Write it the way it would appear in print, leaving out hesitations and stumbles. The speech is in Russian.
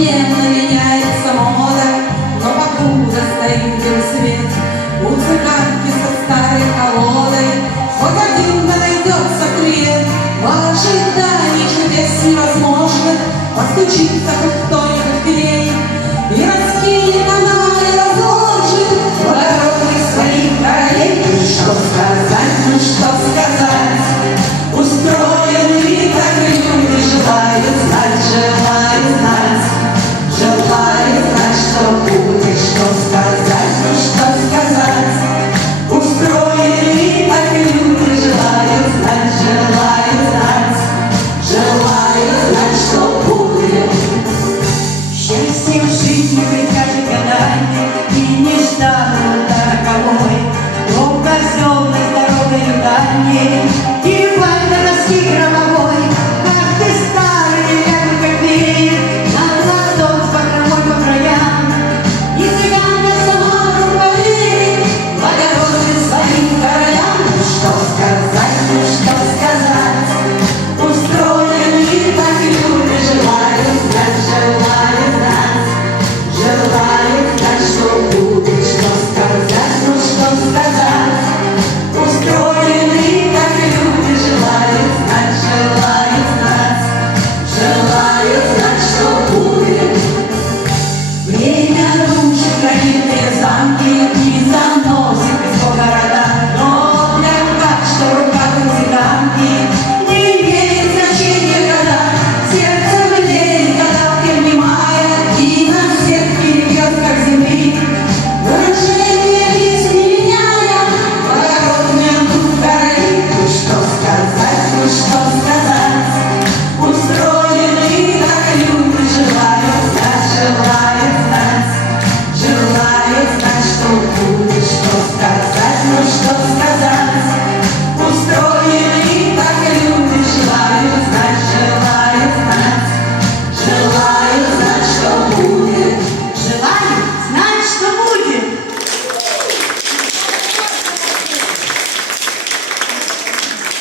Ежедневно меняется мода, но покуда стоит день свет, музыканты со старой колодой, хоть один да найдется клиент. В ожидании чудес невозможно, постучится хоть кто-нибудь к ней и раскинет она и разложит благородных своих королей. Ну что сказать, ну что сказать, устроены так люди, желают знать, желают знать, желают знать, что будет, что сказать, ну что сказать, устроены так люди, желают знать, желают знать, желают знать, что будет. Счастье в жизни прикажет гадание, и нежданно роковой, долго земной дорогою дальней, и вальдоровский гробовой. Как ты старый, как веет, над ладонь с бахромой по краям, и цыганка сама рукавеет благородным своим королям. Ну что сказать, ну что сказать, устроены так люди, желают знать, желают знать, желают знать, что будет, что сказать, ну что сказать, устроены так люди, желают знать, желают знать, желают знать, что будет. Время рушит гранитные замки и заносит из города, но для так, что в руках у цыганки не имеет значения года. Сердце млеет, гадалки внимая, и на всех перебьет, как земли, выражение лиц не меняя, благородные тут короли. Ну что сказать, ну что сказать, устроены так люди, желают знать, желают знать, желают знать, что будет, что сказать, ну что сказать, устроены так люди, желают знать, желают знать, желают